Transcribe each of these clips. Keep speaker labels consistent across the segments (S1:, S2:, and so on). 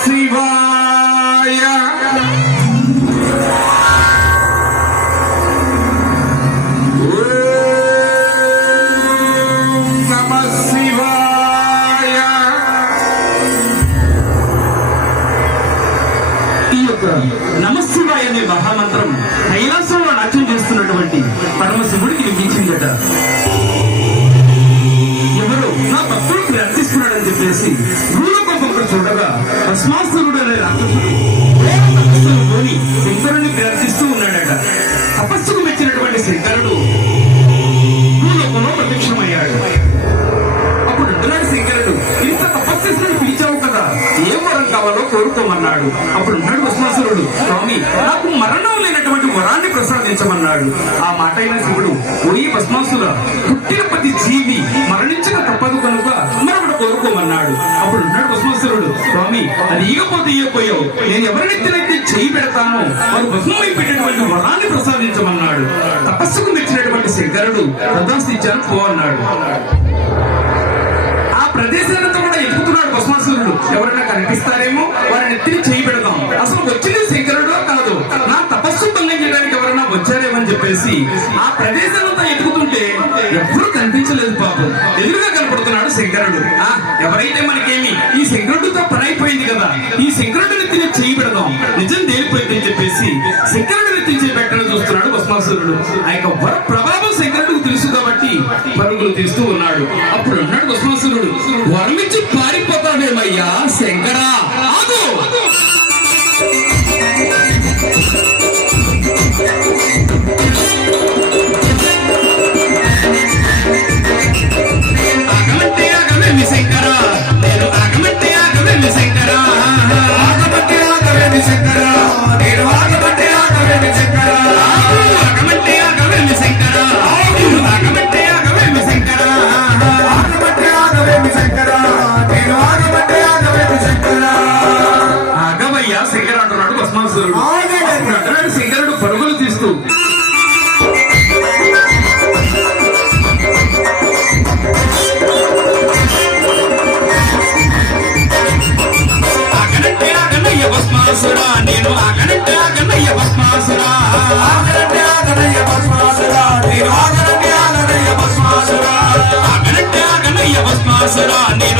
S1: శివాయ. నమ శివాయ.
S2: ఈ యొక్క నమశివాయ అనే మహామంత్రం కైలాసంలో నాట్యం చేస్తున్నటువంటి పరమశివుడికి వినిపించిందట నా భక్తుడు ప్రార్థిస్తున్నాడని చెప్పేసి భూలోకం చూడగా భస్మాసురుడు అనే రాక్షసుడు శంకరుని ప్రార్థిస్తూ ఉన్నాడట. తపస్సుకు మెచ్చినటువంటి శంకరుడు భూలోకంలో ప్రత్యక్షమయ్యాడు. అప్పుడు శంకరుడు ఇంత తపస్సు పిలిచావు కదా ఏం వరం కావాలో కోరుకోమన్నాడు. అప్పుడు ఉన్నాడు భస్మాసురుడు స్వామి నాకు మరణం లేనటువంటి వరాన్ని ప్రసాదించమన్నాడు. ఆ మాట అయిన శివుడు ఓయి భస్మాసుర పుట్టిన ప్రతి జీవి అది ఇయకపోతే ఇయ్యపోయావు నేను ఎవరినెత్తినైతే చేయి పెడతానో వారు భస్మైపోయేటటువంటి వరాన్ని ప్రసాదించమన్నాడు. తపస్సుకు మెచ్చినటువంటి శంకరుడు ప్రదర్శించాను పో అన్నాడు. ఆ ప్రదేశాలతో కూడా ఎక్కుతున్నాడు భస్మాసురుడు. ఎవరైనా కనిపిస్తారేమో? వారిని ఎత్తిని చేయి పెడదాం. అసలు వచ్చింది శంకరుడు కాదు. నా తపస్సు తొలగించడానికి ఎవరైనా వచ్చారేమని చెప్పేసి ఆ ప్రదేశాలంతా ఎక్కుతుంటే ఎవరు కనిపించలేదు పాపం. ఎదురుగా కనపడుతున్నాడు శంకరుడు. ఆ ఎవరైతే మనకేమి? ఈ శంకరుడితో పని కదా. ఈ శంకరుడిని తిని చేయి పెడదాం. నిజం తేలిపోయిందని చెప్పేసి శంకరుడిని తిని చేయి పెట్టడం చూస్తున్నాడు భస్మాసురుడు. ఆ యొక్క వర ప్రభావం శంకరుడికి తెలుసు కాబట్టి పరుగులు తీస్తూ ఉన్నాడు. అప్పుడు అన్నాడు భస్మాసురుడు వర్మించి పారిపోతాడేమయ్యా శంకరా?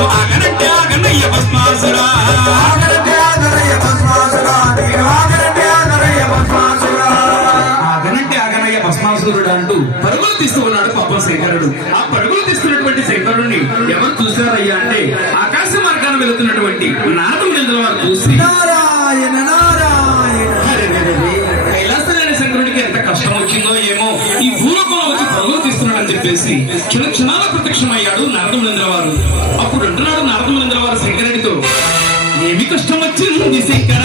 S2: నేను ఆగనంటే ఆగనయ్య భస్మాసురా. ఆగనంటే ఆగనయ్య భస్మాసుర
S1: నేను ఆగనంటే ఆగనయ్య భస్మాసుర.
S2: ఆగనంటే ఆగనయ్య భస్మాసురుడు అంటూ పరుగులు తీస్తూ ఉన్నాడు పాపం శంకరుడు. ఆ పరుగులు తీస్తున్నటువంటి శంకరుడిని ఎవరు చూశారయ్యా అంటే ఆకాశ మార్గాన వెళుతున్నటువంటి నారదం వారు చూసి
S1: నారాయణ నారాయణ.
S2: కైలాసలేని శంకరుడికి ఎంత కష్టం వచ్చిందో ఏమో ఈ భూలోకంలో తీస్తున్నాడని చెప్పేసి క్షణ క్షణాల ప్రత్యక్షమయ్యాడు నారదములేంద్ర వారు అప్పుడు అంటున్నాడు నారదములేంద్ర వారు శంకరుడితో ఏమి కష్టం వచ్చింది శంకర?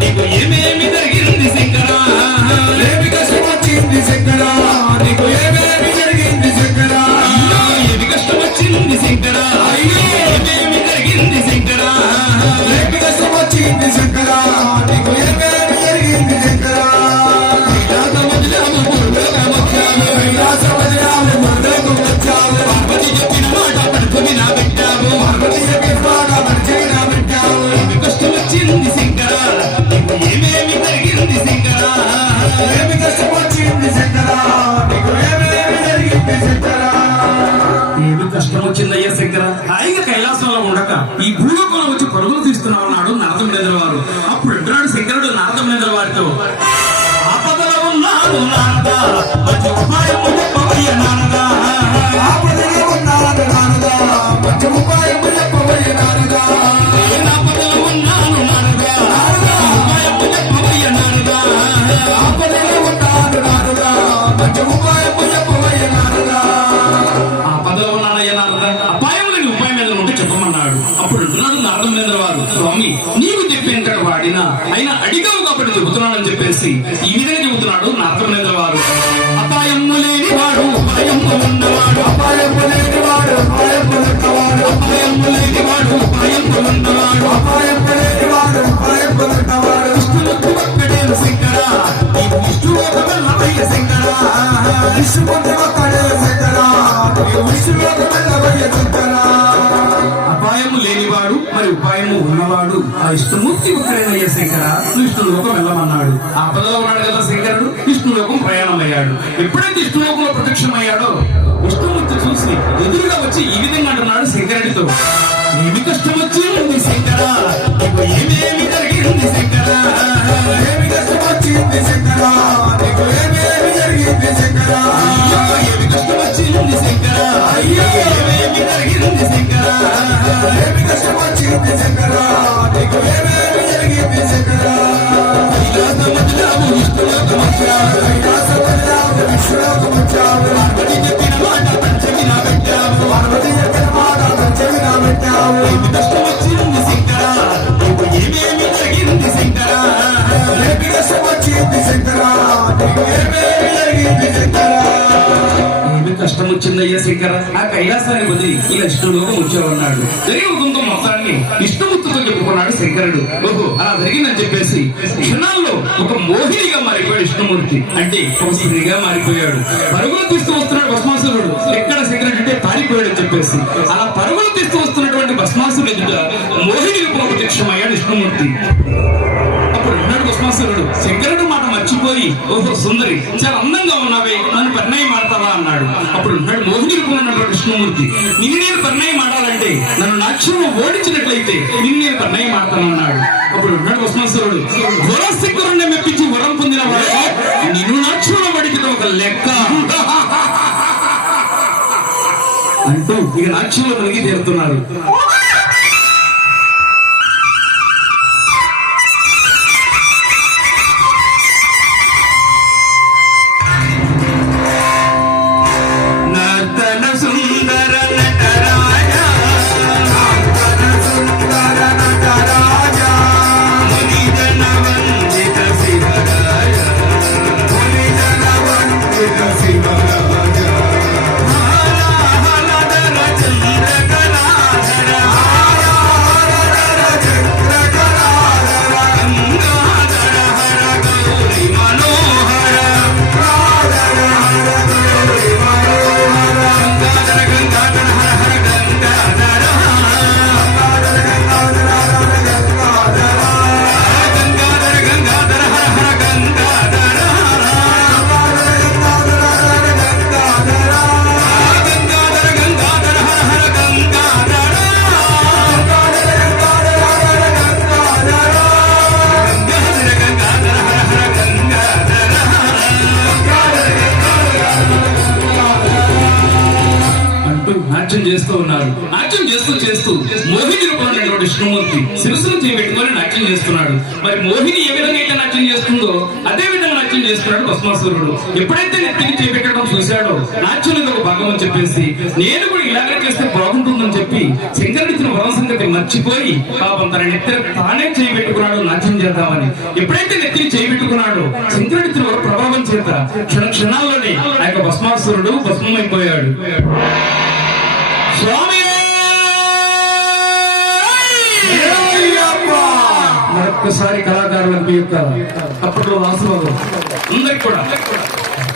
S2: నీకు ఏమేమి జరిగింది శంకర?
S1: ఏమి కష్టం వచ్చింది శంకర? నీకు ఏమేమి జరిగింది శంకర?
S2: ఏమి కష్టం వచ్చింది శంకర? ఏమేమి జరిగింది శంకర?
S1: ఏమి కష్టం వచ్చింది శంకర?
S2: నారదమునేంద్ర ఆపదలో ఉన్నాను మంచి
S1: ఆపదలో ఉన్నాను మంచి ఉపాయం చెప్పబోయే
S2: ఆపదలో ఉన్నాను
S1: ఆపదలో ఉన్నాను మంచి ఉపాయం చెప్పబోయే
S2: ఆపదలో అపాయం లేని ఉపాయం ఏదైనా ఉంటే చెప్పమన్నాడు. అప్పుడు అంటున్నాడు నారదమేంద్ర వారు స్వామి నీకు చెప్పేంటాడు వాడినా అయినా అడిగ కాబట్టి చెబుతున్నాడని చెప్పేసి ఈ విధంగా చెబుతున్నాడు నారదమేంద్ర వారు అపాయము లేని వాడు ఉన్నవాడు
S1: అపాయము లేనివాడు అపాయము ఉన్నవాడు
S2: అపాయము లేని వాడు అపాయము ఉన్నవాడు
S1: అపాయము లేనివాడు అపాయము ఉన్నవాడు.
S2: విష్ణువుకు ఒక్కడే శంకర ఈ విష్ణువు వెళ్ళవయ్య శంకర.
S1: విష్ణుమూర్తి ఒక్కడే శంకర. నీవు విష్ణులోకి వెళ్ళవయ్య శంకర.
S2: అపాయము ఉన్నవాడు ఆ విష్ణుమూర్తి ఒక్కడేనయ్య శంకర విష్ణులోకం వెళ్ళమన్నాడు. ఆ పదలో ఉన్నాడు కదా శంకరుడు విష్ణులోకం ప్రయాణమయ్యాడు. ఎప్పుడైతే విష్ణులోకంలో ప్రత్యక్షమయ్యాడో విష్ణుమూర్తి చూసి ఎదురుగా వచ్చి ఈ విధంగా అంటున్నాడు శంకరుడితో. ఏమి కష్టం వచ్చింది శంకర? ఏమేమి జరిగింది శంకర?
S1: ఏమి కష్టం వచ్చింది శంకర? ఏమేమి జరిగింది శంకర?
S2: ఏమి కష్టం వచ్చింది శంకర? అయ్యో ఏమేమి జరిగింది శంకర?
S1: ఏమి కష్టం వచ్చింది శంకర?
S2: కష్టం శంకర? ఆ కైలాసాన్ని వదిలి ఈ విష్ణులోకం వచ్చావన్నాడు జరిగిన కుంతం మొత్తాన్ని ఇష్టముత్తుతో చెప్పుకున్నాడు శంకరుడు. ఓహో అలా జరిగిందని చెప్పేసి క్షణాల్లో ఒక మోహినిగా మారిపోయాడు విష్ణుమూర్తి. అంటే ఒక స్త్రీగా మారిపోయాడు. పరుగులు తీస్తూ వస్తున్నాడు భస్మాసురుడు. ఎక్కడ శంకరుడు అంటే పారిపోయాడు అని చెప్పేసి. అలా పరుగులు తీస్తూ వస్తున్నటువంటి భస్మాసురుడు ఎదుట మర్చిపోయి ఓహో సుందరి చాలా అందంగా ఉన్నావే నన్ను పరిణయం ఆడతావా అన్నాడు. అప్పుడు ఉన్నాడు మోహిని రూపంలో విష్ణుమూర్తి నిన్ను నేను పరిణయం ఆడాలంటే నన్ను నాట్యంలో ఓడించినట్లయితే నిన్ను నేను పరిణయం ఆడతాను అన్నాడు. అప్పుడు ఉన్నాడు భస్మాసురుడు ఘోరశంకరుణ్ణి మెప్పించి వరం పొందిన వాడు. నిన్ను నాట్యంలో ఓడించడం ఒక లెక్క. అంటూ ఇక నాట్యంలో మునిగి తీరుతున్నారు నాట్యం చేస్తూ ఉన్నారు నాట్యం చేస్తూ చేస్తూ మోహిని రూపంలో ఉన్నటువంటి విష్ణుమూర్తి శిరస్సును చేపెట్టుకొని నాట్యం చేస్తున్నాడు. మరి మోహిని ఏ విధంగా అయితే నాట్యం చేస్తుందో అదే విధంగా నాట్యం చేస్తున్నాడు భస్మాసురుడు. ఎప్పుడైతే నెత్తికి చేపెట్టడం చూశాడో నాట్యం ఇది ఒక భాగం అని చెప్పేసి నేను కూడా ఇలాగే చేస్తే బాగుంటుందని చెప్పి శంకరుడిచ్చిన వరం సంగతి మర్చిపోయి పాపం తన నెత్తిన తానే చేయబెట్టుకున్నాడు నాట్యం చేద్దామని. ఎప్పుడైతే నెత్తికి చేయబెట్టుకున్నాడో శంకరుడిచ్చిన వర ప్రభావం చేత క్షణ క్షణాల్లోనే ఆ యొక్క భస్మాసురుడు భస్మమైపోయాడు. స్వామి! మరొక్కసారి కళాకారులకు యొక్క అప్పట్లో ఆశీర్వాదం అందరికి కూడా.